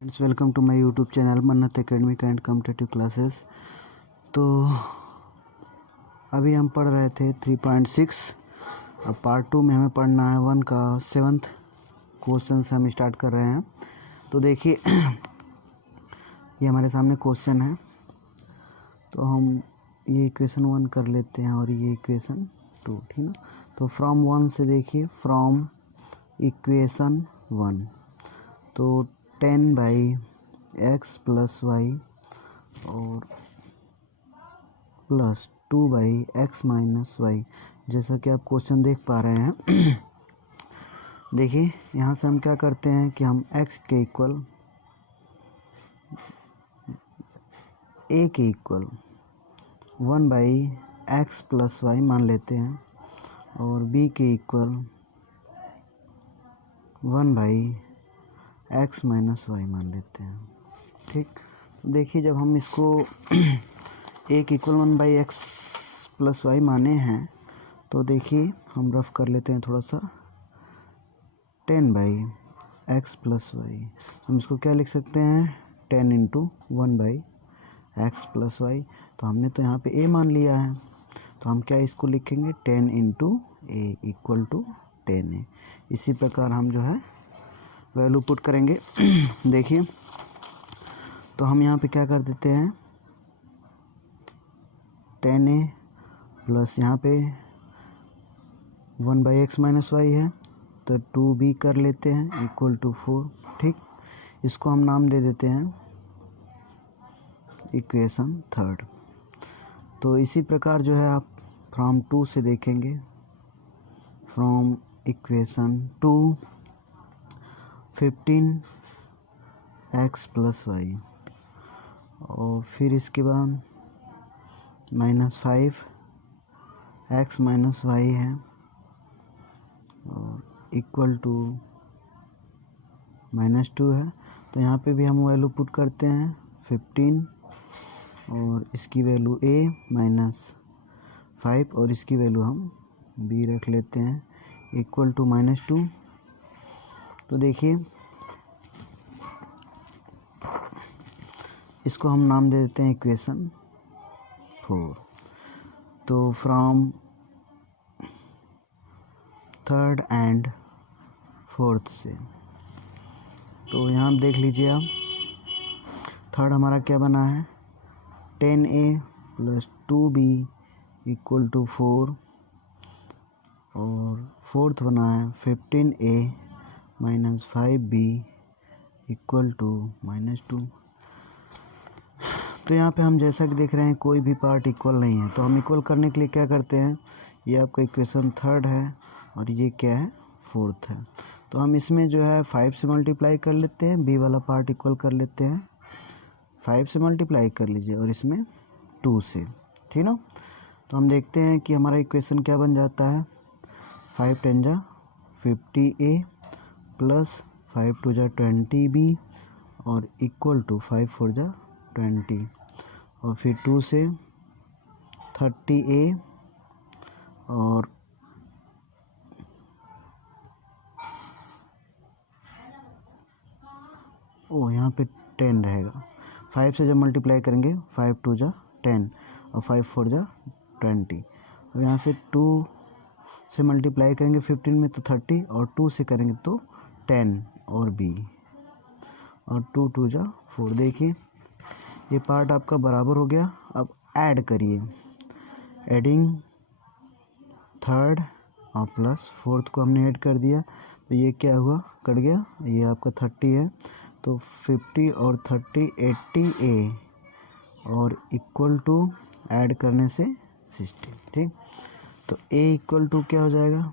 Friends, welcome to my YouTube channel Mannat academic and competitive classes. तो अभी हम पढ़ रहे थे 3.6। अब पार्ट 2 में हमें पढ़ना है 1 का 7th क्वेश्चन से हम स्टार्ट कर रहे हैं। तो देखिए ये हमारे सामने क्वेश्चन है, तो हम ये इक्वेशन 1 कर लेते हैं और ये इक्वेशन 2, ठीक ना। तो फ्रॉम 1 से देखिए, फ्रॉम इक्वेशन 1 तो 10/x + y और प्लस 2/x - y, जैसा कि आप क्वेश्चन देख पा रहे हैं। देखिए यहाँ से हम क्या करते हैं कि हम x के इक्वल a के इक्वल 1/x + y मान लेते हैं और b के इक्वल 1/x - y मान लेते हैं, ठीक। तो देखिए जब हम इसको a के इक्वल 1/x + y माने हैं, तो देखिए हम रफ कर लेते हैं थोड़ा सा। 10/x + y, हम इसको क्या लिख सकते हैं, 10 × 1/x + y। तो हमने तो यहाँ पे a मान लिया है, तो हम क्या इसको लिखेंगे, 10 × a = 10a। इसी प्रकार हम जो है वैल्यू पुट करेंगे। देखिए तो हम यहाँ पे क्या कर देते हैं, 10a प्लस यहाँ पे 1/x - y है, तो 2b कर लेते हैं = 4, ठीक। इसको हम नाम दे देते हैं इक्वेशन 3। तो इसी प्रकार जो है आप फ्रॉम 2 से देखेंगे, फ्रॉम इक्वेशन 2 15x + y और फिर इसके बाद -5x - y है और = -2 है। तो यहाँ पे भी हम वैल्यू पुट करते हैं 15 और इसकी वैल्यू a -5 और इसकी वैल्यू हम b रख लेते हैं = -2। तो देखिए इसको हम नाम दे देते हैं इक्वेशन 4। तो फ्रॉम 3rd and 4th से, तो यहाँ देख लीजिए आप, 3rd हमारा क्या बना है, 10a + 2b = 4 और 4th बना है 15a - 5b = -2। तो यहाँ पे हम जैसा कि देख रहे हैं कोई भी पार्ट इक्वल नहीं है, तो हम इक्वल करने के लिए क्या करते हैं, ये आपका इक्वेशन 3rd है और ये क्या है, 4th है। तो हम इसमें जो है 5 से मल्टीप्लाई कर लेते हैं, बी वाला पार्ट इक्वल कर लेते हैं, 5 से मल्टीप्लाई कर लीजिए और इसमें 2 से, ठीक ना। तो हम देखते हैं कि हमारा इक्वेशन क्या बन जाता है, 5 × 10 = 50a प्लस 5 × 2 = 20b और = 5 × 4 = 20 और फिर 2 से 30a और यहाँ पे 10 रहेगा। 5 से जब मल्टीप्लाई करेंगे 5 × 2 = 10 और 5 × 4 = 20। अब यहाँ से 2 से मल्टीप्लाई करेंगे 15 में तो 30 और 2 से करेंगे तो 10 और b और 2 × 2 = 4। देखिए ये पार्ट आपका बराबर हो गया। अब ऐड करिए, एडिंग 3rd और प्लस 4th को हमने ऐड कर दिया, तो ये क्या हुआ, कट गया, ये आपका 30 है, तो 50 और 30 80a और = ऐड करने से 60, ठीक। तो a = क्या हो जाएगा,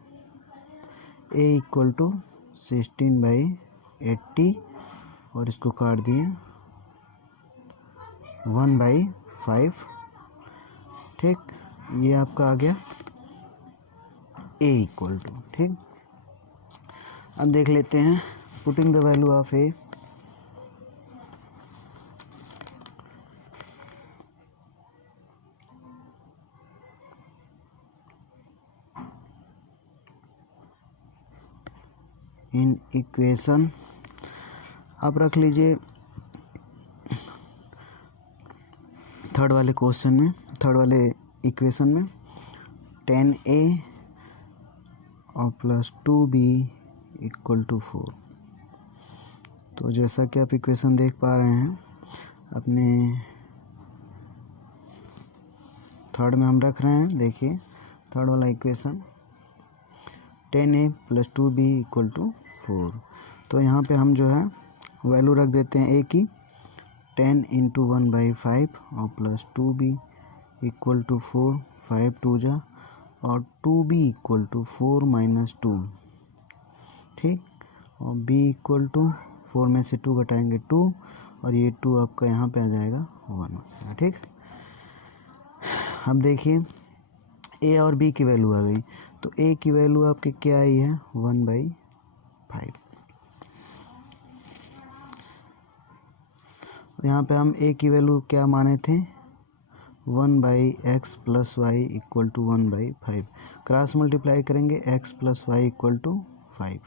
a = 16/80 और इसको काट दिए 1/5, ठीक। ये आपका आ गया a = ठीक। अब देख लेते हैं putting the value of a। In equation आप रख लीजिए थर्ड वाले क्वेश्चन में, थर्ड वाले इक्वेशन में 10a और प्लस 2b इक्वल टू 4। तो जैसा कि आप इक्वेशन देख पा रहे हैं अपने थर्ड में हम रख रहे हैं। देखिए थर्ड वाला equation 10a plus 2b equal to 4। तो यहाँ पे हम जो है वैल्यू रख देते हैं a की 10 इंटू 1/5 और प्लस 2b इक्वल टू 4, 5 2 जा और 2b इक्वल टू 4 माइनस 2, ठीक। और b इक्वल टू 4 में से 2 घटाएंगे 2 और ये 2 आपका यहाँ पे आ जाएगा 1, ठीक। अब देखिए a और b की वैल्यू आ गई, तो a की वैल्यू आपकी क्या आई है 1/5। यहाँ पे हम a की वैल्यू क्या माने थे 1/x plus y equal to 1/5। Cross multiply करेंगे x plus y equal to 5।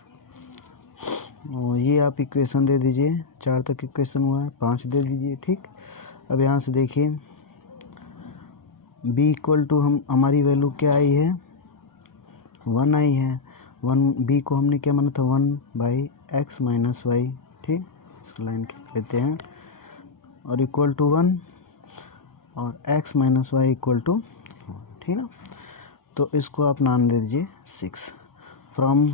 और ये आप इक्वेशन दे दीजिए, 4 तक इक्वेशन हुआ है, 5 दे दीजिए, ठीक। अब यहाँ से देखिए b इक्वल टू हमारी वैल्यू क्या आई है 1 आई है। 1 b को हमने क्या माना था 1/x माइनस वाई, ठीक। इसको लाइन खींच लेते हैं और इक्वल टू 1 और x minus y equal to 1, ठीक ना। तो इसको आप नाम दे दीजिए 6। फ्रॉम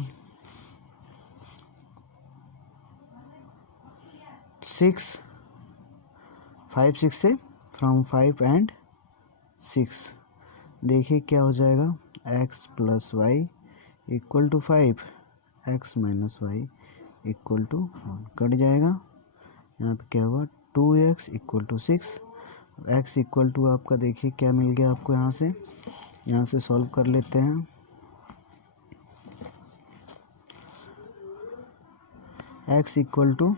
6 5 6 से फ्रॉम 5 एंड 6 देखिए क्या हो जाएगा x plus y equal to 5, x minus y equal to 1 cut जाएगा। यहाँ पे क्या हुआ 2x equal to 6। x equal to आपका देखिए क्या मिल गया आपको, यहाँ से सॉल्व कर लेते हैं। x इक्वल टू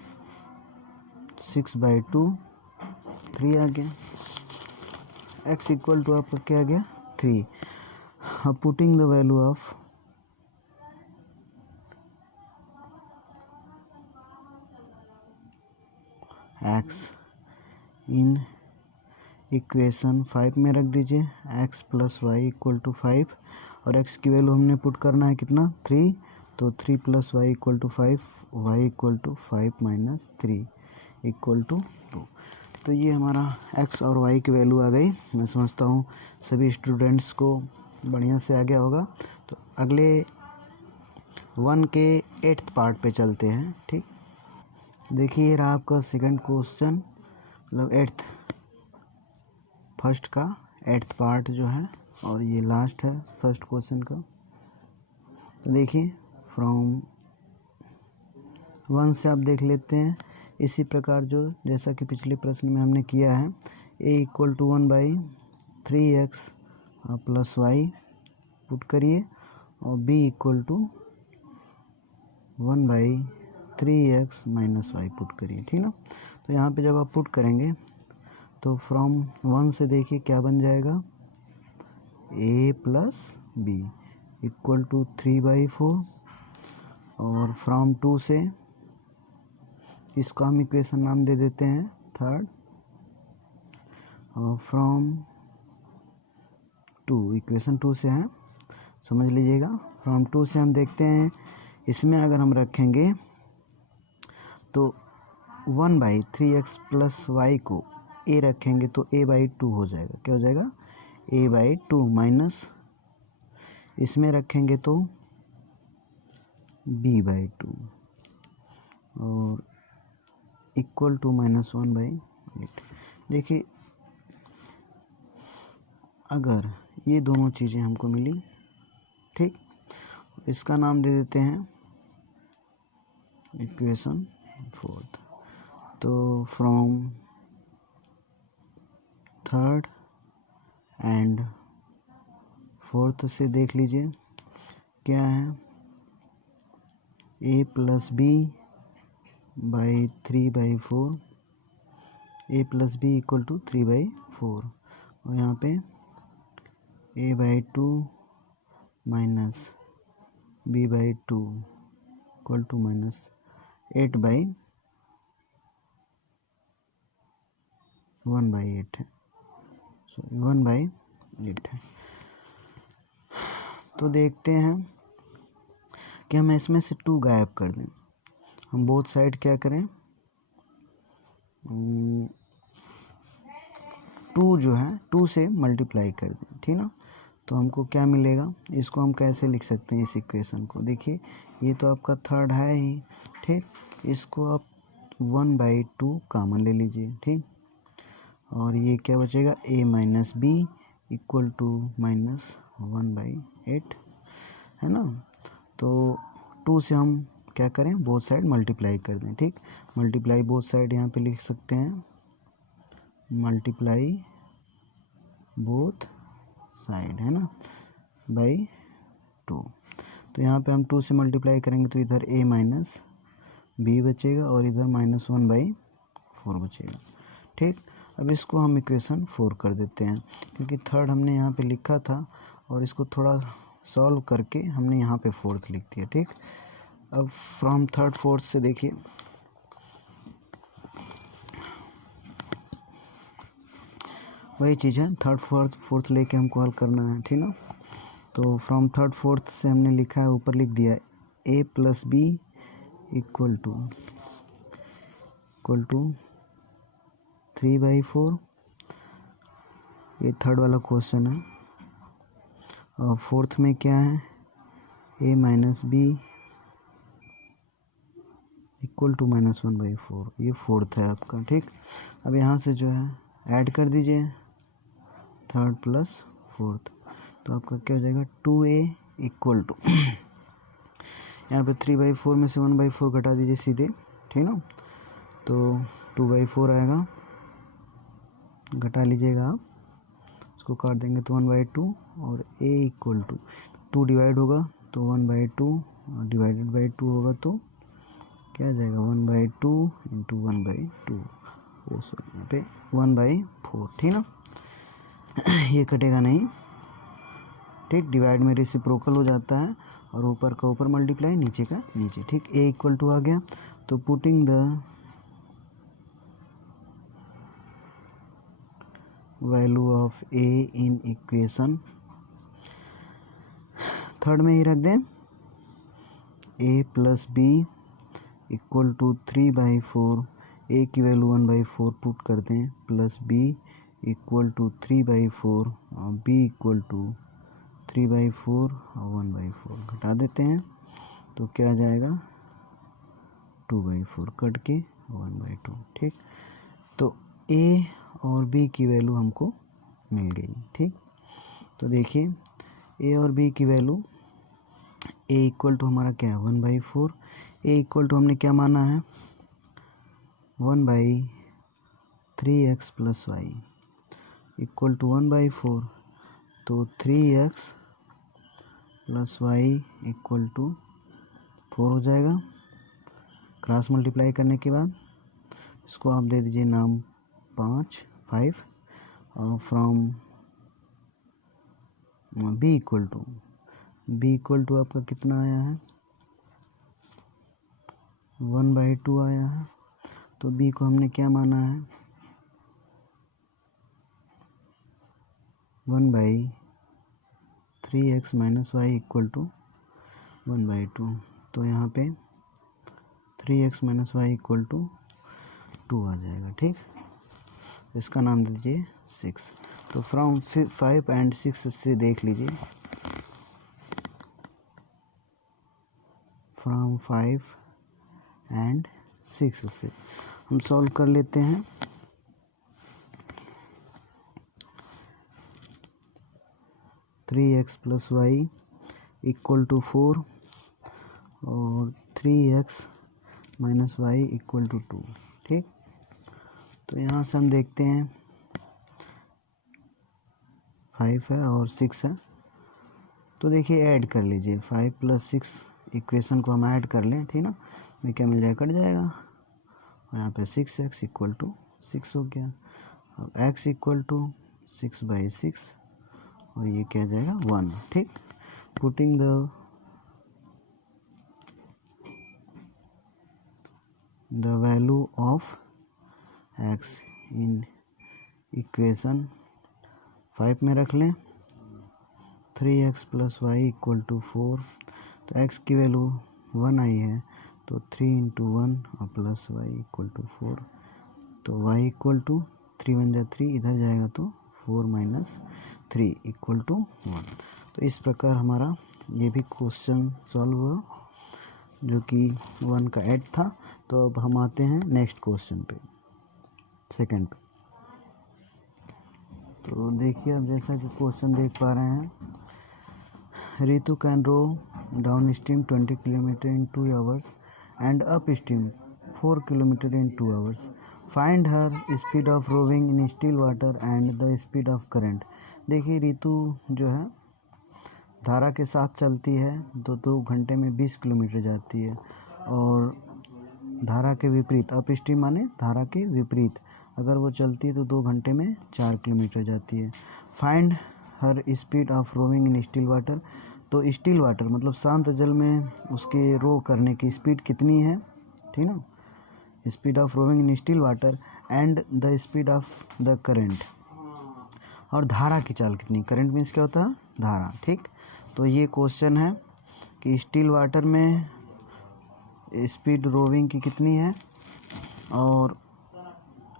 6/2 3 आ गया। x इक्वल टू आपका क्या आ गया 3। अब putting the value of x in equation 5 में रख दीजिए। x plus y equal to 5 और x की वैल्यू हमने पुट करना है कितना 3, तो 3 plus y equal to 5, y equal to 5 minus 3 equal to 2। तो ये हमारा x और y की वैल्यू आ गई। मैं समझता हूँ सभी स्टूडेंट्स को बढ़िया से आ गया होगा। तो अगले 1 के 8th पार्ट पे चलते हैं, ठीक। देखिए ये रहा आपका सेकंड क्वेश्चन, मतलब फर्स्ट का 8th पार्ट जो है, और ये लास्ट है फर्स्ट क्वेश्चन का। तो देखिए फ्रॉम 1 से आप देख लेते हैं इसी प्रकार जो जैसा कि पिछले प्रश्न में हमने किया है a equal to 1/3x plus y put करिए और b equal to 1/3x minus y put करिए, ठीक ना। तो यहाँ पे जब आप पुट करेंगे तो फ्रॉम 1 से देखिए क्या बन जाएगा a plus b equal to 3/4 और फ्रॉम 2 से इसको हम इक्वेशन नाम दे देते हैं थर्ड। और फ्रॉम 2 इक्वेशन 2 से है, समझ लीजिएगा। फ्रॉम 2 से हम देखते हैं इसमें अगर हम रखेंगे तो 1/3x प्लस वाई को a रखेंगे तो a/2 हो जाएगा। क्या हो जाएगा a/2 माइनस इसमें रखेंगे तो b/2 और इक्वल टू -1/8। देखिए अगर ये दोनों चीज़ें हमको मिली, ठीक, इसका नाम दे देते हैं इक्वेशन 4। तो फ्रॉम थर्ड एंड 4th से देख लीजिए क्या है a plus b by 3/4, a plus b equal to 3/4 और यहाँ पे a/2 minus b/2 equal to -8/, 1/8 है, सॉरी 1/8 है। तो देखते हैं कि हम इसमें से 2 गायब कर दें। हम बोथ साइड क्या करें, 2 जो है 2 से मल्टीप्लाई कर दें, ठीक ना। तो हमको क्या मिलेगा, इसको हम कैसे लिख सकते हैं इस इक्वेशन को, देखिए ये तो आपका थर्ड है ही, ठीक। इसको आप 1/2 कॉमन ले लीजिए, ठीक। और ये क्या बचेगा, a minus b equal to -1/8 है ना। तो 2 से हम क्या करें, बोथ साइड मल्टीप्लाई कर दें, ठीक। मल्टीप्लाई बोथ साइड यहाँ पे लिख सकते हैं, मल्टीप्लाई बोथ साइड है ना बाई 2। तो यहाँ पे हम 2 से मल्टीप्लाई करेंगे तो इधर a माइनस बी बचेगा और इधर -1/4 बचेगा, ठीक। अब इसको हम इक्वेशन 4 कर देते हैं, क्योंकि थर्ड हमने यहाँ पे लिखा था और इसको थोड़ा सॉल्व करके हमने यहाँ पे फोर्थ लिख दिया, ठीक। अब फ्रॉम थर्ड फोर्थ से देखिए, वही चीज़ है, थर्ड फोर्थ लेके हमको हल करना है, ठीक ना। तो फ्रॉम थर्ड फोर्थ से हमने लिखा है, ऊपर लिख दिया a plus b equal to 3/4। ये थर्ड वाला क्वेश्चन है। और फोर्थ में क्या है, a minus b equal to -1/4, ये फोर्थ है आपका, ठीक। अब यहाँ से जो है ऐड कर दीजिए थर्ड प्लस फोर्थ, तो आपका क्या हो जाएगा 2a इक्वल टू यहाँ पे 3/4 में से 1/4 घटा दीजिए सीधे, ठीक ना। तो 2/4 आएगा, घटा लीजिएगा आप, इसको काट देंगे तो 1/2 और a इक्वल टू 2 डिवाइड होगा तो 1/2 और डिवाइडेड बाई 2 होगा तो क्या आ जाएगा 1/2 इंटू 1/2, वो सॉरी यहाँ पे 1/4, ठीक ना। ये कटेगा नहीं, ठीक। डिवाइड में रेसिप्रोकल हो जाता है और ऊपर का ऊपर मल्टीप्लाई, नीचे का नीचे, ठीक। a इक्वल टू आ गया, तो putting the value of a in equation, third में ही रख दें, a plus b equal to 3/4, a की वैल्यू 1/4 पुट कर दें, प्लस b इक्वल टू 3/4 और b इक्वल टू 3/4 और 1/4 घटा देते हैं तो क्या आ जाएगा 2/4 कट के 1/2, ठीक। तो a और b की वैल्यू हमको मिल गई, ठीक। तो देखिए a और b की वैल्यू, a इक्वल टू हमारा क्या है 1/4, a इक्वल टू हमने क्या माना है 1/3x plus y equal to 1/4, तो 3x plus y equal to 4 हो जाएगा। क्रॉस मल्टीप्लाई करने के बाद इसको आप दे दीजिए नाम 5 और फ्रॉम b इक्वल टू आपका कितना आया है 1/2 आया है। तो b को हमने क्या माना है 1/3x minus y equal to 1/2, तो यहाँ पे 3x minus y equal to 2 आ जाएगा, ठीक। इसका नाम दे दीजिए 6। तो फ्रॉम 5 एंड 6 से देख लीजिए, फ्रॉम 5 एंड 6 से हम सॉल्व कर लेते हैं। 3x plus y equal to 4 और 3x minus y equal to 2, ठीक। तो यहाँ से हम देखते हैं 5 है और 6 है, तो देखिए ऐड कर लीजिए 5 + 6 इक्वेशन को हम ऐड कर लें, ठीक ना। में क्या मिल जाएगा, कट जाएगा और यहाँ पे 6x इक्वल टू 6 हो गया। अब x इक्वल टू 6/6 और ये क्या जाएगा 1, ठीक। Putting the value of x in equation 5 में रख लें 3x + y = 4। तो x की वैल्यू 1 आई है तो 3 × 1 + y = 4। तो y = 3 × 1 = 3, इधर जाएगा तो 4 - 3 = 1। तो इस प्रकार हमारा ये भी क्वेश्चन सॉल्व हुआ जो कि 1 का 8 था। तो अब हम आते हैं नेक्स्ट क्वेश्चन पे, सेकंड पे। तो देखिए अब जैसा कि क्वेश्चन देख पा रहे हैं, Ritu can row downstream 20 kilometre in 2 hours and upstream 4 kilometre in 2 hours. Find her speed of rowing in still water and the speed of current. देखिए रितु जो है धारा के साथ चलती है तो 2 घंटे में 20 किलोमीटर जाती है, और धारा के विपरीत अप स्ट्रीम माने धारा के विपरीत अगर वो चलती है तो 2 घंटे में 4 किलोमीटर जाती है। Find her speed of rowing in still water. तो स्टिल वाटर मतलब शांत जल में उसके रो करने की स्पीड कितनी है, ठीक ना, speed of rowing in still water and the speed of the current, और धारा की चाल कितनी। करंट मीन्स क्या होता है, धारा, ठीक। तो ये क्वेश्चन है कि स्टिल वाटर में स्पीड रोविंग की कितनी है और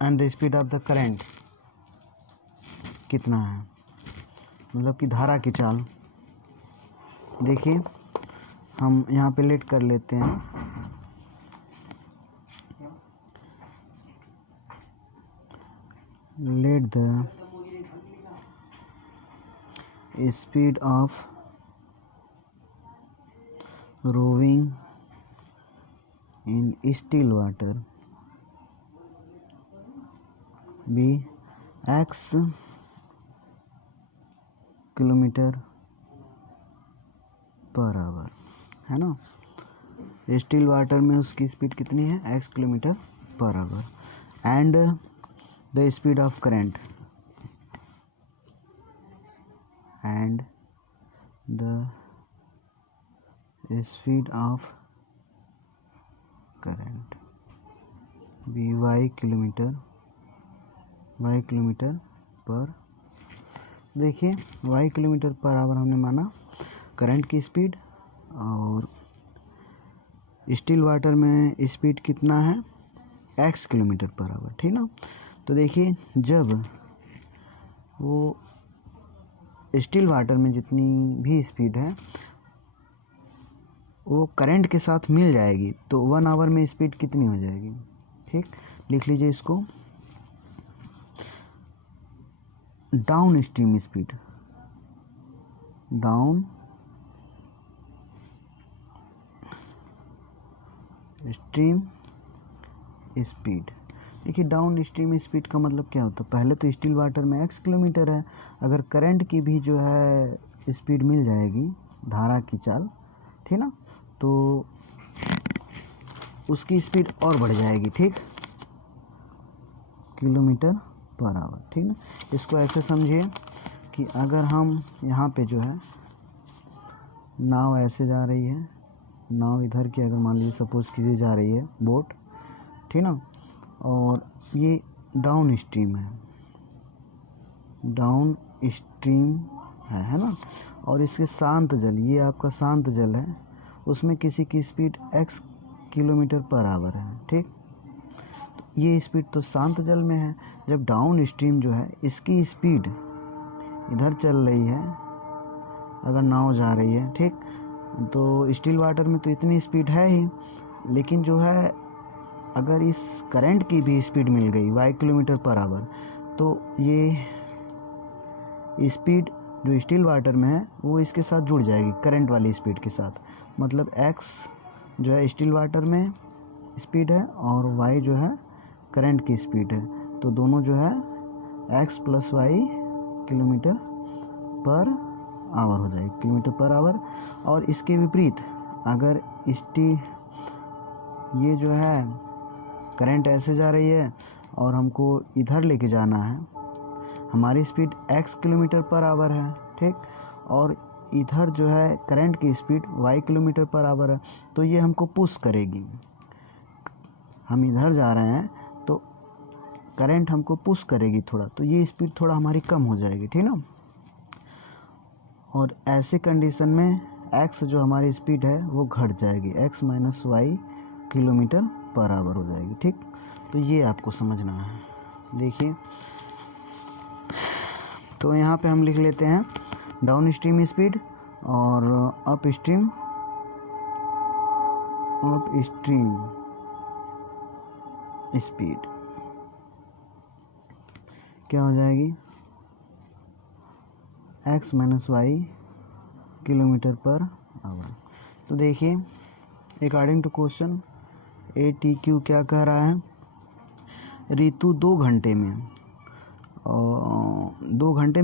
and the speed of the current कितना है, मतलब कि धारा की चाल। देखिए हम यहाँ पे लेट कर लेते हैं, let the speed of rowing in still water be x kilometre per hour, है ना। स्टिल वाटर में उसकी स्पीड कितनी है, x kilometre per hour, and the speed of current, and the speed of current be y kilometre per. देखिए y kilometre per our हमने माना current की स्पीड, और स्टिल वाटर में स्पीड कितना है, x किलोमीटर पर आवर, ठीक ना। तो देखिए जब वो स्टिल वाटर में जितनी भी स्पीड है वो करंट के साथ मिल जाएगी तो 1 आवर में स्पीड कितनी हो जाएगी, ठीक। लिख लीजिए इसको, down stream speed, down stream speed. देखिए डाउन स्ट्रीम स्पीड का मतलब क्या होता है, पहले तो स्टिल वाटर में x किलोमीटर है, अगर करंट की भी जो है स्पीड मिल जाएगी, धारा की चाल, ठीक ना, तो उसकी स्पीड और बढ़ जाएगी, ठीक, किलोमीटर पर आवर, ठीक ना। इसको ऐसे समझिए कि अगर हम यहाँ पे जो है नाव ऐसे जा रही है, नाव इधर की अगर मान लीजिए सपोज कीजिए जा रही है बोट, ठीक ना, और ये डाउन स्ट्रीम है, डाउन स्ट्रीम है ना, और इसके शांत जल, ये आपका शांत जल है, उसमें किसी की speed x kilometre per hour है, ठीक। तो ये स्पीड तो शांत जल में है, जब डाउन स्ट्रीम जो है इसकी स्पीड इधर चल रही है, अगर नाव जा रही है, ठीक, तो स्टिल वाटर में तो इतनी स्पीड है ही, लेकिन जो है अगर इस करंट की भी स्पीड मिल गई y किलोमीटर पर आवर, तो ये स्पीड जो स्टिल वाटर में है वो इसके साथ जुड़ जाएगी करंट वाली स्पीड के साथ, मतलब x जो है स्टिल वाटर में स्पीड है और y जो है करंट की स्पीड है, तो दोनों जो है x + y kilometre per hour हो जाएगी, किलोमीटर पर आवर। और इसके विपरीत अगर ये जो है करंट ऐसे जा रही है और हमको इधर लेके जाना है, हमारी speed x kilometre per hour है, ठीक, और इधर जो है करंट की speed y kilometre per hour है, तो ये हमको पुश करेगी, हम इधर जा रहे हैं तो करंट हमको पुश करेगी थोड़ा, तो ये स्पीड थोड़ा हमारी कम हो जाएगी, ठीक ना। और ऐसे कंडीशन में एक्स जो हमारी स्पीड है वो घट जाएगी, x minus y kilometre per hour हो जाएगी, ठीक। तो ये आपको समझना है। देखिए, तो यहाँ पे हम लिख लेते हैं डाउन स्ट्रीम स्पीड और अप स्ट्रीम स्पीड क्या हो जाएगी, x minus y kilometre per hour. तो देखिए, अकॉर्डिंग टू क्वेश्चन ATQ क्या कह रहा है, ऋतु 2 घंटे में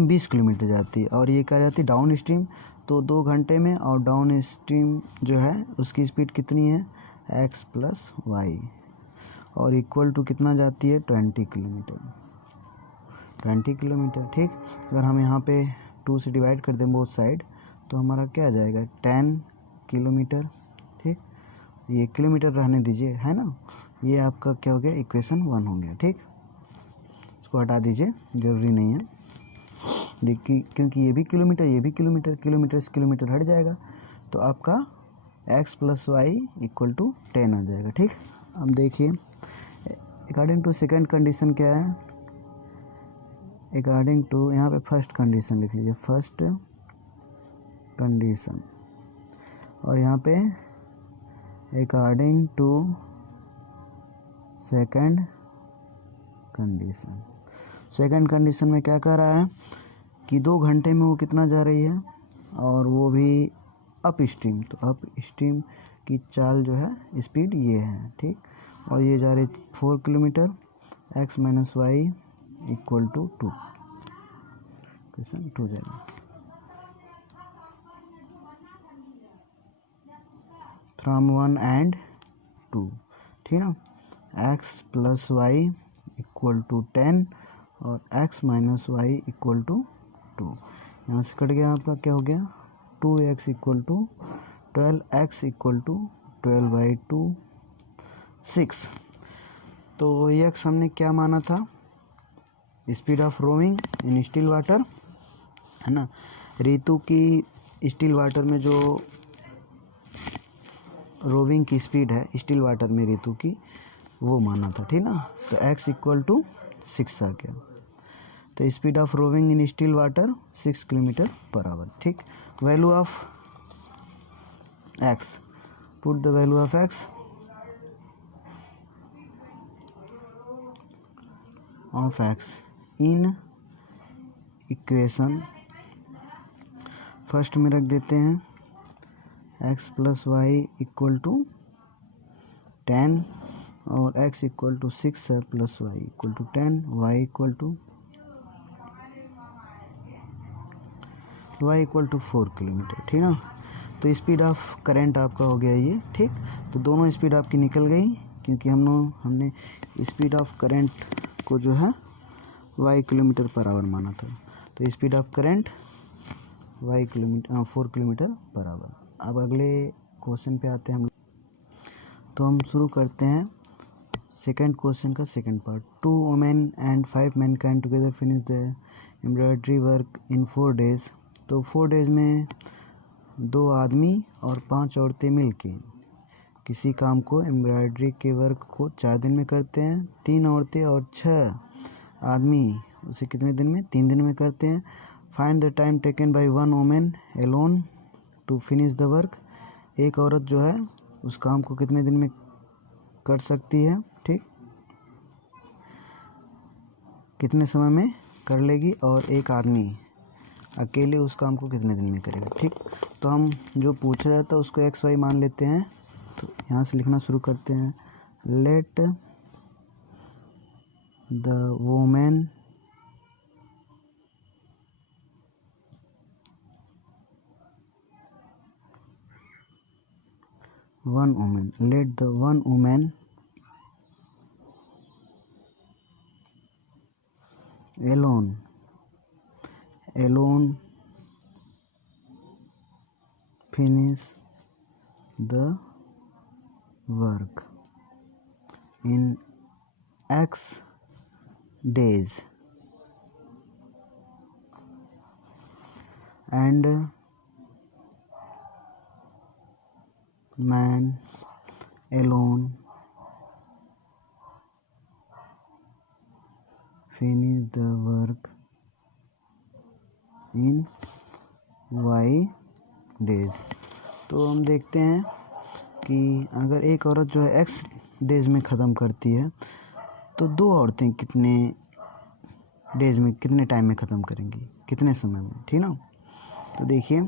20 किलोमीटर जाती है, और ये क्या जाती है डाउन स्ट्रीम, तो 2 घंटे में, और डाउन स्ट्रीम जो है उसकी स्पीड कितनी है, एक्स प्लस वाई, और इक्वल टू कितना जाती है 20 किलोमीटर, ठीक। अगर हम यहाँ पे 2 से डिवाइड कर दें बोथ साइड, तो हमारा क्या आ जाएगा 10 किलोमीटर, ठीक। ये किलोमीटर रहने दीजिए, है ना। ये आपका क्या हो गया, इक्वेशन 1 हो गया, ठीक। इसको हटा दीजिए, ज़रूरी नहीं है। देखिए, क्योंकि ये भी किलोमीटर, ये भी किलोमीटर, किलोमीटर से किलोमीटर हट जाएगा, तो आपका x plus y equal to 10 आ जाएगा, ठीक। अब देखिए, अकॉर्डिंग टू सेकेंड कंडीशन क्या है, अकॉर्डिंग टू, यहाँ पे फर्स्ट कंडीशन लिख लीजिए, फर्स्ट कंडीशन, और यहाँ पे according to second condition. Second condition में क्या कह रहा है कि 2 घंटे में वो कितना जा रही है, और वो भी अप स्ट्रीम, तो अप स्ट्रीम की चाल जो है स्पीड ये है, ठीक। और ये जा रही 4 kilometre, x minus y equal to 2, question 2 जाएगा। फ्रॉम 1 and 2, ठीक ना। x plus y equal to 10 और x minus y equal to 2, यहाँ से कट गया, आपका क्या हो गया 2x equal to 12, x equal to 12/2 6। तो x हमने क्या माना था, speed of rowing in still water, है ना। ऋतु की स्टिल वाटर में जो रोविंग की स्पीड है स्टिल वाटर में ऋतु की, वो माना था, ठीक ना। तो x इक्वल टू 6 आ गया। तो speed of rowing in still water 6 kilometre per hour, ठीक। Value of x, put the value of x in equation, first में रख देते हैं x plus y equal to 10 और x इक्वल टू 6 है, plus y equal to 10, y equal to 4 kilometre, ठीक ना। तो स्पीड ऑफ करंट आपका हो गया ये, ठीक। तो दोनों स्पीड आपकी निकल गई, क्योंकि हमने स्पीड ऑफ करंट को जो है y किलोमीटर पर आवर माना था। तो speed of current 4 kilometre per our. अब अगले क्वेश्चन पे आते हैं हम। तो हम शुरू करते हैं सेकंड क्वेश्चन का second part. 2 women and 5 man can together finish the embroidery work in 4 days. तो 4 डेज में 2 आदमी और 5 औरतें मिलके किसी काम को, एम्ब्रॉयडरी के वर्क को 4 दिन में करते हैं। 3 औरतें और 6 आदमी उसे कितने दिन में, 3 दिन में करते हैं। Find the time taken by 1 women alone to finish the work. एक औरत जो है उस काम को कितने दिन में कर सकती है, ठीक, कितने समय में कर लेगी, और एक आदमी अकेले उस काम को कितने दिन में करेगा, ठीक। तो हम जो पूछा जाता है उसको एक्स वाई मान लेते हैं। तो यहाँ से लिखना शुरू करते हैं, let the women let the one woman alone finish the work in X days and man alone finish the work in y days। तो हम देखते हैं कि अगर एक औरत जो है x डेज में ख़त्म करती है तो दो औरतें कितने डेज में, कितने टाइम में ख़त्म करेंगी, कितने समय में, ठीक ना। तो देखिए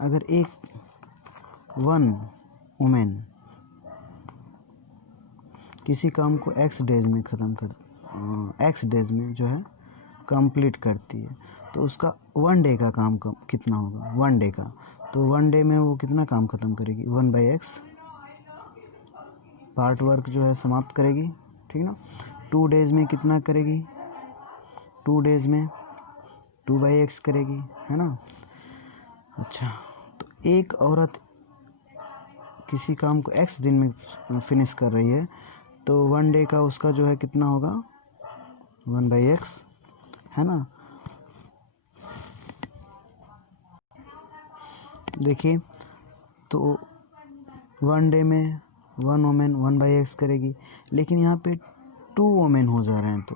अगर एक वन वुमेन किसी काम को एक्स डेज में एक्स डेज में जो है कंप्लीट करती है तो उसका वन डे का काम कितना होगा, वन डे का। तो वन डे में वो कितना काम ख़त्म करेगी, 1/x पार्ट वर्क जो है समाप्त करेगी, ठीक ना। 2 डेज में कितना करेगी, 2 डेज में 2/x करेगी, है ना। अच्छा, तो एक औरत किसी काम को x दिन में फिनिश कर रही है तो वन डे का उसका जो है कितना होगा, 1/x, है ना। देखिए तो वन डे में वन वोमेन 1/x करेगी, लेकिन यहाँ पे 2 वोमेन हो जा रहे हैं तो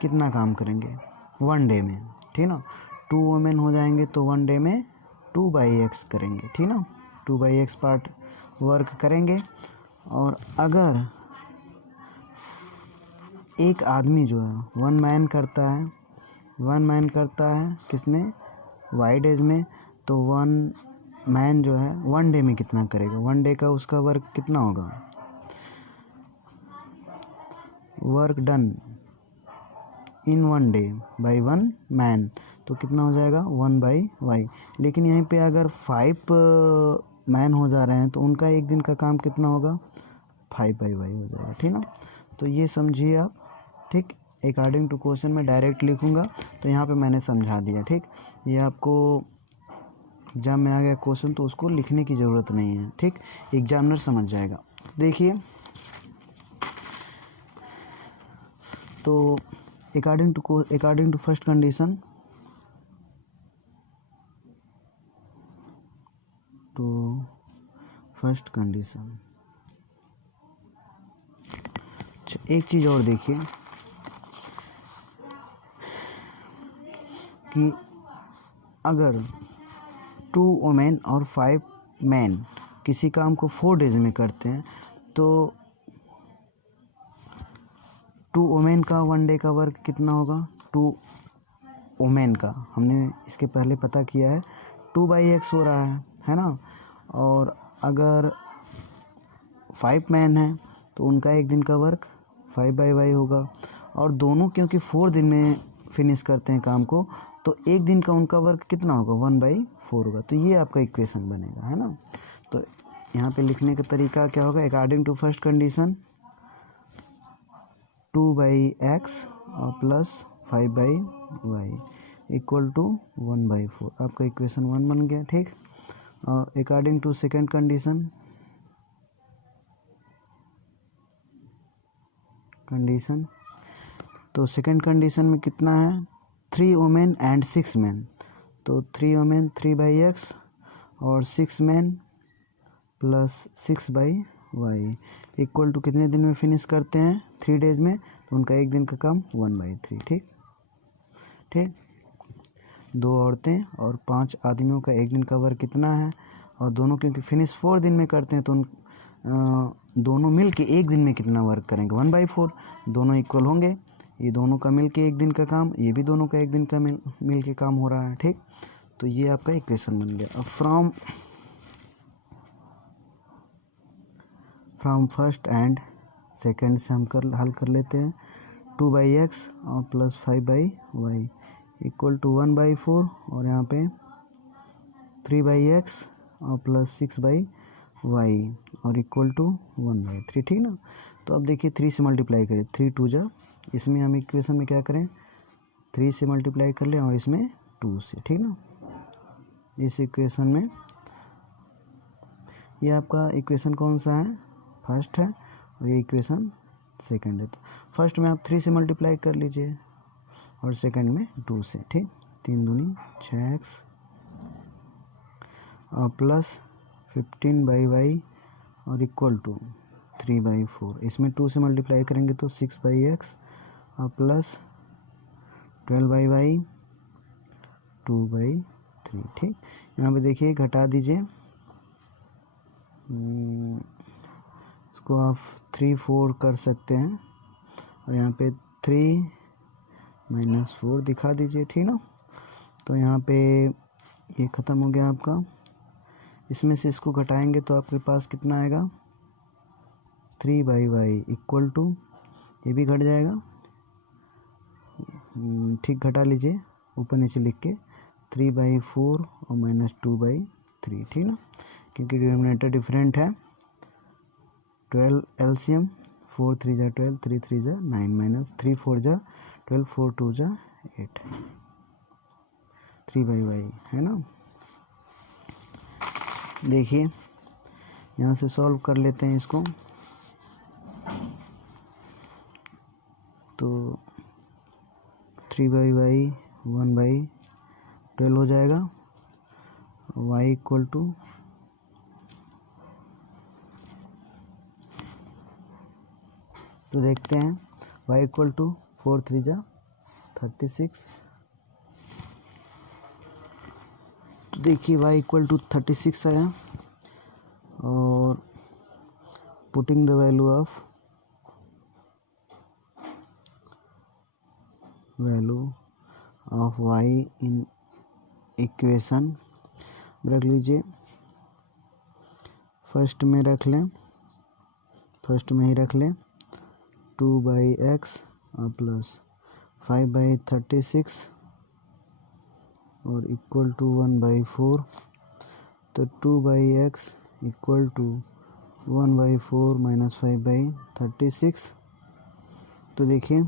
कितना काम करेंगे वन डे में, ठीक ना। 2 वोमेन हो जाएंगे तो वन डे में 2/x करेंगे, ठीक ना। 2/x पार्ट वर्क करेंगे। और अगर एक आदमी जो है वन मैन करता है किसमें, वाई डेज में, तो वन मैन जो है वन डे में कितना करेगा, वन डे का उसका वर्क कितना होगा, work done in one day by one man, तो कितना हो जाएगा 1/y। लेकिन यहीं पे अगर 5 मैन हो जा रहे हैं तो उनका एक दिन का काम कितना होगा, 5/y हो जाएगा, ठीक ना। तो ये समझिए आप, ठीक। अकॉर्डिंग टू क्वेश्चन में डायरेक्ट लिखूंगा तो यहाँ पे मैंने समझा दिया, ठीक। ये आपको एग्जाम में आ गया क्वेश्चन तो उसको लिखने की ज़रूरत नहीं है, ठीक, एग्जामिनर समझ जाएगा। देखिए तो अकॉर्डिंग टू फर्स्ट कंडीशन, एक चीज़ और देखिए कि अगर 2 वुमेन और 5 मैन किसी काम को 4 डेज में करते हैं तो 2 वुमेन का वन डे का वर्क कितना होगा, 2 वुमेन का हमने इसके पहले पता किया है 2/x हो रहा है ना। और अगर 5 मैन है तो उनका एक दिन का वर्क 5/y होगा। और दोनों क्योंकि 4 दिन में फिनिश करते हैं काम को तो एक दिन का उनका वर्क कितना होगा, 1/4 होगा। तो ये आपका इक्वेशन बनेगा, है ना। तो यहाँ पे लिखने का तरीका क्या होगा, according to first condition 2/x और प्लस 5/y इक्वल टू 1/4, आपका इक्वेशन 1 बन गया, ठीक। और अकॉर्डिंग टू सेकेंड कंडीशन तो सेकेंड कंडीशन में कितना है, 3 वुमेन एंड 6 मैन, तो 3 वुमेन 3/x और 6 man plus 6/y equal to कितने दिन में फिनिश करते हैं, 3 डेज में, तो उनका एक दिन का काम 1/3, ठीक। 2 औरतें और 5 आदमियों का एक दिन का वर्क कितना है, और दोनों क्योंकि फिनिश 4 दिन में करते हैं तो दोनों मिल के एक दिन में कितना वर्क करेंगे, 1/4, दोनों इक्वल होंगे। ये दोनों का मिल के एक दिन का काम, ये भी दोनों का एक दिन का मिल के काम हो रहा है, ठीक। तो ये आपका इक्वेशन बन गया। अब फ्रॉम फर्स्ट एंड सेकंड से हम हल कर लेते हैं। 2/x और प्लस 5/y इक्वल टू 1/4 और यहाँ पे 3/x और प्लस 6/y और इक्वल टू 1/3, ठीक ना। तो अब देखिए 3 से मल्टीप्लाई करें, 3 2 जा, इसमें हम इक्वेशन में क्या करें, 3 से मल्टीप्लाई कर लें और इसमें 2 से, ठीक ना। इस इक्वेशन में, ये आपका इक्वेशन कौन सा है, फर्स्ट है, और ये इक्वेशन सेकंड है। तो फर्स्ट में आप 3 से मल्टीप्लाई कर लीजिए और सेकंड में 2 से, ठीक। 3 दूनी 6x और प्लस 15/y और इक्वल टू 3/4। इसमें 2 से मल्टीप्लाई करेंगे तो 6/x और प्लस 12/y 2/3, ठीक। यहाँ पे देखिए घटा दीजिए, इसको आप 3/4 कर सकते हैं और यहाँ पे 3 - 4 दिखा दीजिए, ठीक ना। तो यहाँ पे ये ख़त्म हो गया आपका। इसमें से इसको घटाएंगे तो आपके पास कितना आएगा, 3/y इक्वल टू, ये भी घट जाएगा, ठीक, घटा लीजिए ऊपर नीचे लिख के, 3/4 और -2/3, ठीक ना, क्योंकि डिनोमिनेटर डिफरेंट है। 12 एलसीएम, 4 3 जा 12, 3 3 जा 9 माइनस 3 4 जा 12, 4 2 जा 8, 3/y है ना। देखिए यहाँ से सॉल्व कर लेते हैं इसको, तो 3/y 1/12 हो जाएगा, y इक्वल टू, तो देखते हैं y इक्वल टू 4 3 जा 36, तो देखिए y इक्वल टू 36 आया, और putting the value of y in equation रख लीजिए, फर्स्ट में रख लें, फर्स्ट में ही रख लें 2/x और प्लस 5/36 और इक्वल टू 1/4, तो 2/x इक्वल टू 1/4 माइनस 5/36। तो देखिए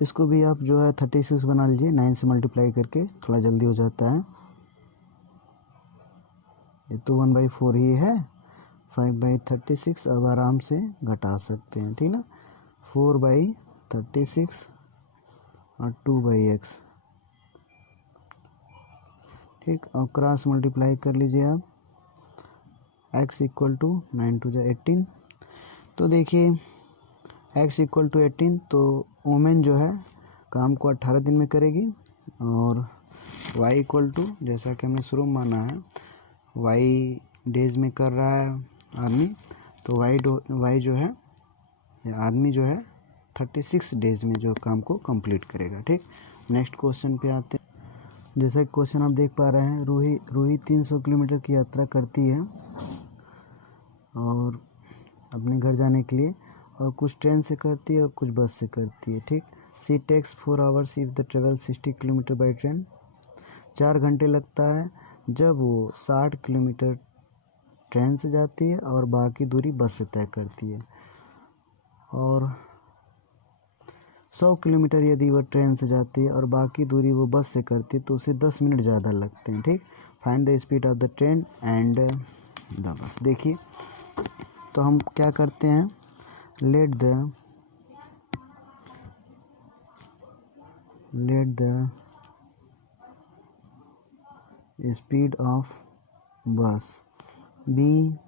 इसको भी आप जो है 36 बना लीजिए, 9 से मल्टीप्लाई करके, थोड़ा जल्दी हो जाता है। ये तो 1/4 ही है, 5/36 अब आराम से घटा सकते हैं, ठीक ना, 4/36 और 2/x, ठीक, और क्रॉस मल्टीप्लाई कर लीजिए आप, x इक्वल टू 9 2 जा 18, तो देखिए x इक्वल टू 18, तो वुमेन जो है काम को 18 दिन में करेगी, और y इक्वल टू, जैसा कि हमने शुरू में माना है, y डेज में कर रहा है आदमी, तो y जो है, आदमी जो है 36 डेज में जो काम को कंप्लीट करेगा, ठीक। नेक्स्ट क्वेश्चन पे आते हैं। जैसा कि क्वेश्चन आप देख पा रहे हैं, रूही 300 किलोमीटर की यात्रा करती है और अपने घर जाने के लिए, और कुछ ट्रेन से करती है और कुछ बस से करती है, ठीक। She takes 4 hours if the travel 60 kilometre by train, 4 घंटे लगता है जब वो 60 किलोमीटर ट्रेन से जाती है और बाकी दूरी बस से तय करती है, और 100 किलोमीटर यदि वह ट्रेन से जाती है और बाकी दूरी वो बस से करती है तो उसे 10 मिनट ज़्यादा लगते हैं, ठीक। Find the speed of the train and the bus. देखिए तो हम क्या करते हैं, let the speed of bus be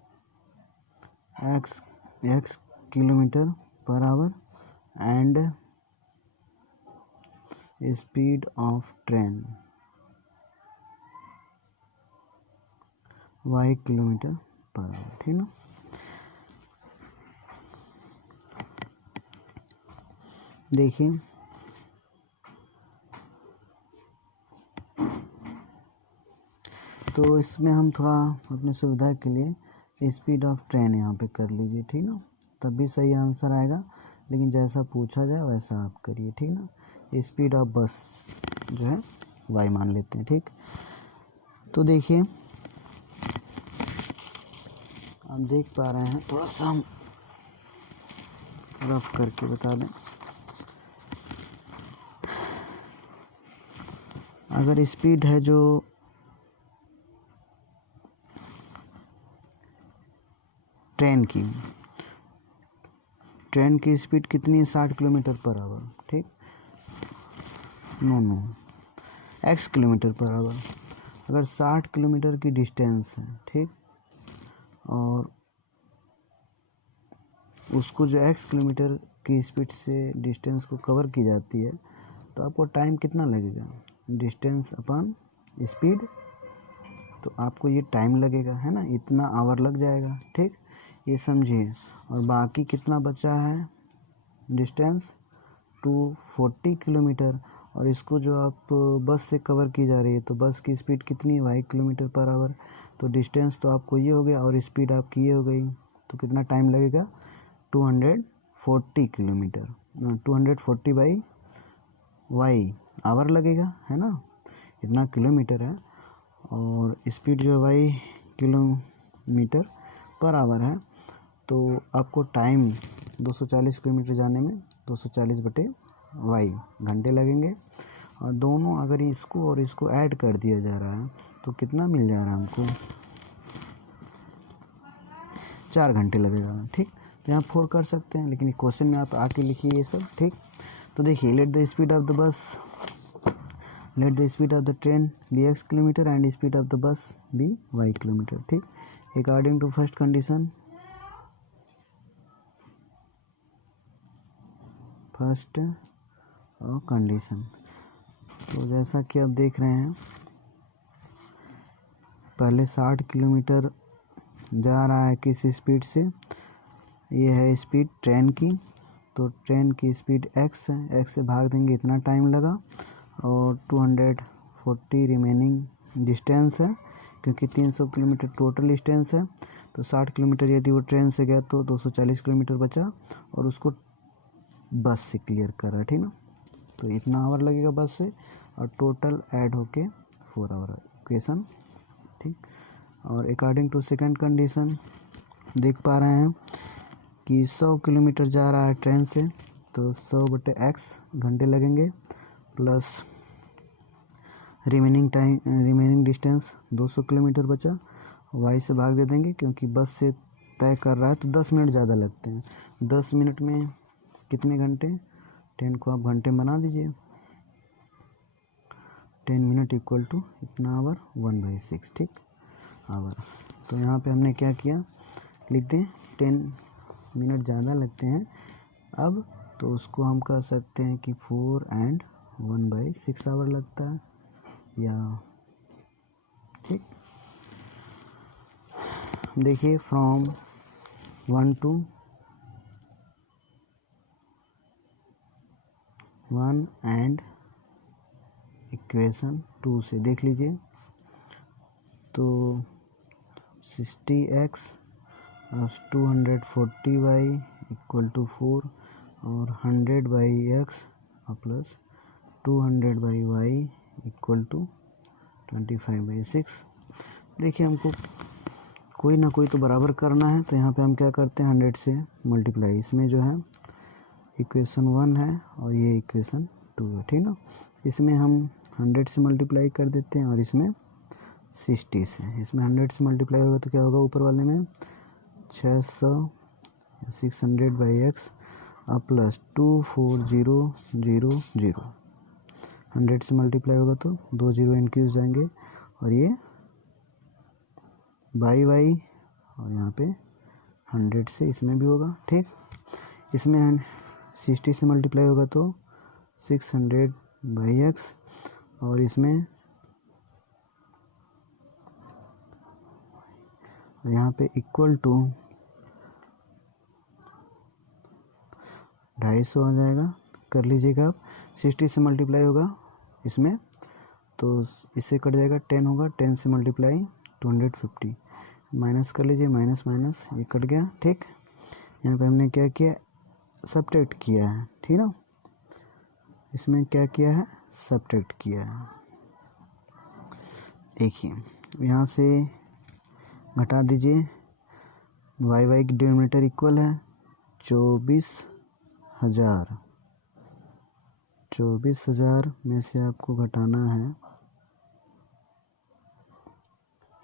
x kilometer per hour and speed of train y kilometre per hour, ठीक ना। देखिए तो इसमें हम थोड़ा अपनी सुविधा के लिए स्पीड ऑफ ट्रेन यहाँ पे कर लीजिए, ठीक ना, तब भी सही आंसर आएगा, लेकिन जैसा पूछा जाए वैसा आप करिए, ठीक ना। स्पीड ऑफ बस जो है y मान लेते हैं, ठीक। तो देखिए आप देख पा रहे हैं, थोड़ा सा हम रफ करके बता दें, अगर स्पीड है जो ट्रेन की स्पीड कितनी है, 60 किलोमीटर पर आवर, ठीक। No x kilometre per hour. अगर 60 किलोमीटर की डिस्टेंस है, ठीक, और उसको जो x किलोमीटर की स्पीड से डिस्टेंस को कवर की जाती है, तो आपको टाइम कितना लगेगा, डिस्टेंस अपॉन स्पीड, तो आपको ये टाइम लगेगा, है ना, इतना आवर लग जाएगा, ठीक, ये समझिए। और बाकी कितना बचा है डिस्टेंस, 240 किलोमीटर, और इसको जो आप बस से कवर की जा रही है, तो बस की स्पीड कितनी है, 22 किलोमीटर पर आवर, तो डिस्टेंस तो आपको ये हो गया और स्पीड आपकी ये हो गई, तो कितना टाइम लगेगा, 240 किलोमीटर, 240 बाई वाई आवर लगेगा, है ना, इतना किलोमीटर है, और स्पीड जो है वाई किलोमीटर पर आवर है, तो आपको टाइम 240 किलोमीटर जाने में 240 बटे वाई घंटे लगेंगे। और दोनों अगर इसको और इसको ऐड कर दिया जा रहा है तो कितना मिल जा रहा है हमको, 4 घंटे लगेगा, ठीक। तो यहाँ 4 कर सकते हैं, लेकिन क्वेश्चन में आप आके लिखिए ये सब, ठीक। तो देखिए, let the speed of the train be x kilometre and speed of the bus be y kilometre, ठीक। अकॉर्डिंग टू फर्स्ट कंडीशन, तो जैसा कि आप देख रहे हैं, पहले 60 किलोमीटर जा रहा है किस स्पीड से, ये है स्पीड ट्रेन की, तो ट्रेन की स्पीड x है, x से भाग देंगे, इतना टाइम लगा, और 240 रिमेनिंग डिस्टेंस है, क्योंकि 300 किलोमीटर टोटल डिस्टेंस है, तो 60 किलोमीटर यदि वो ट्रेन से गया तो 240 किलोमीटर बचा, और उसको बस से क्लियर करा, ठीक ना, तो इतना आवर लगेगा बस से, और टोटल ऐड होके 4 आवर इक्वेशन, ठीक। और अकॉर्डिंग टू सेकंड कंडीशन देख पा रहे हैं कि 100 किलोमीटर जा रहा है ट्रेन से, तो 100 बटे x घंटे लगेंगे, प्लस रिमेनिंग डिस्टेंस 200 किलोमीटर बचा, y से भाग दे देंगे, क्योंकि बस से तय कर रहा है तो 10 मिनट ज़्यादा लगते हैं, 10 मिनट में कितने घंटे, 10 को आप घंटे बना दीजिए, 10 मिनट इक्वल टू इतना आवर 1/6, ठीक, आवर। तो यहाँ पे हमने क्या किया, लिख दें 10 मिनट ज़्यादा लगते हैं अब, तो उसको हम कह सकते हैं कि 4 एंड 1/6 आवर लगता है, या, ठीक। देखिए, फ्रॉम 1 टू 1 एंड इक्वेशन 2 से देख लीजिए, तो 60x plus 240y equal to 4, और 100/x plus 200/y equal to 25/6। देखिए, हमको कोई ना कोई तो बराबर करना है, तो यहाँ पे हम क्या करते हैं, 100 से मल्टीप्लाई, इसमें जो है इक्वेशन 1 है और ये इक्वेशन 2 है, ठीक ना, इसमें हम 100 से मल्टीप्लाई कर देते हैं, और इसमें 60 से, इसमें 100 से मल्टीप्लाई होगा तो क्या होगा, ऊपर वाले में 600 600/x प्लस 24000, 100 से मल्टीप्लाई होगा तो 2 जीरो इंक्रीज जाएंगे, और ये बाई और यहाँ पे 100 से इसमें भी होगा, ठीक। इसमें 60 से मल्टीप्लाई होगा तो 600/x, और इसमें यहाँ पे इक्वल टू 250 आ जाएगा, कर लीजिएगा आप। 60 से मल्टीप्लाई होगा इसमें तो इससे कट जाएगा, 10 होगा, 10 से मल्टीप्लाई 250, माइनस कर लीजिए, माइनस माइनस ये कट गया, ठीक। यहाँ पे हमने क्या किया, सब्ट्रैक्ट किया है, ठीक ना, इसमें क्या किया है, सब्ट्रैक्ट किया है। देखिए, यहाँ से घटा दीजिए, वाई की डिनोमिनेटर इक्वल है 24,000 में से आपको घटाना है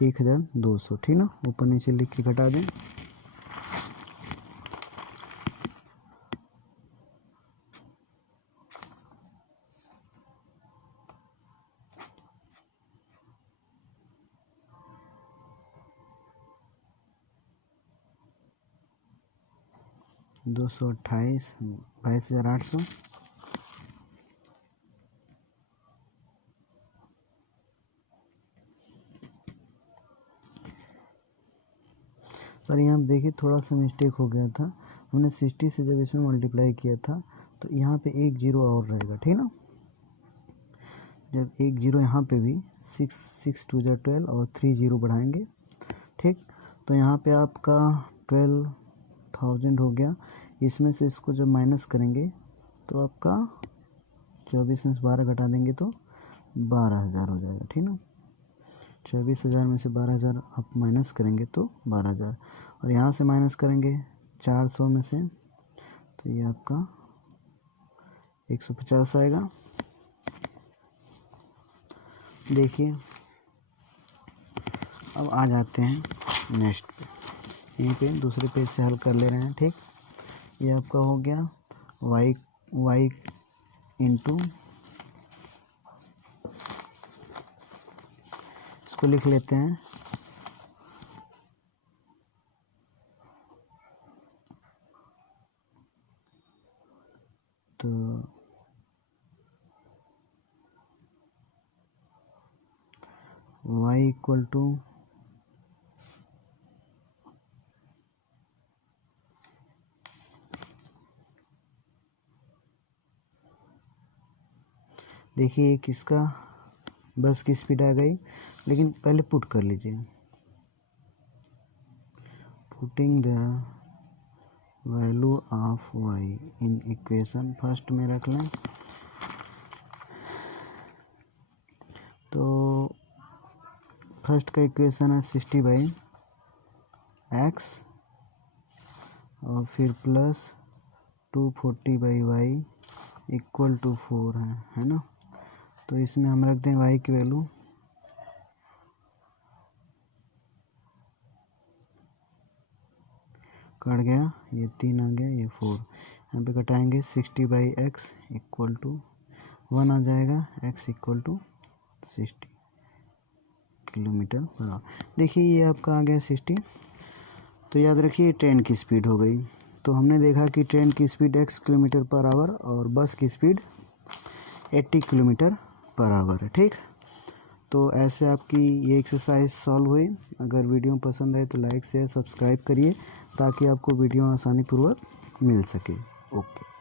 1,200, ठीक ना, ऊपर नीचे लिख के घटा दें, 228 22,800 पर यहाँ पे देखिए थोड़ा सा मिस्टेक हो गया था। हमने 60 से जब इसमें मल्टीप्लाई किया था तो यहाँ पे एक जीरो और रहेगा, ठीक ना। जब एक जीरो यहाँ पे भी 6 2 जा 12 और 3 जीरो बढ़ाएंगे, ठीक। तो यहाँ पे आपका 12,000 हो गया। इसमें से इसको जब माइनस करेंगे तो आपका 24 में से 12 घटा देंगे तो 12,000 हो जाएगा, ठीक ना। 24,000 में से 12,000 आप माइनस करेंगे तो 12,000, और यहाँ से माइनस करेंगे 400 में से तो ये आपका 150 आएगा। देखिए अब आ जाते हैं नेक्स्ट पे, यहीं पे दूसरे पेज से हल कर ले रहे हैं, ठीक। ये आपका हो गया y इंटू, इसको लिख लेते हैं तो y इक्वल टू देखिए किसका बस की स्पीड आ गई, लेकिन पहले पुट कर लीजिए। Putting the value of y in equation first में रख लें। तो फर्स्ट का इक्वेशन है 60/x और फिर प्लस 240/y इक्वल टू 4 है ना। तो इसमें हम रख दें y की वैल्यू कट गया, ये 3 आ गया, ये 4, यहाँ पे घटाएंगे 60/x इक्वल टू 1 आ जाएगा, x equal to 60 kilometre per hour. देखिए ये आपका आ गया 60। तो याद रखिए ट्रेन की स्पीड हो गई। तो हमने देखा कि ट्रेन की speed x kilometre per our और बस की स्पीड 80 किलोमीटर पर आवर है, ठीक। तो ऐसे आपकी ये एक्सरसाइज सॉल्व हुई। अगर वीडियो पसंद आए तो लाइक शेयर सब्सक्राइब करिए ताकि आपको वीडियो आसानी पूर्वक मिल सके। ओके।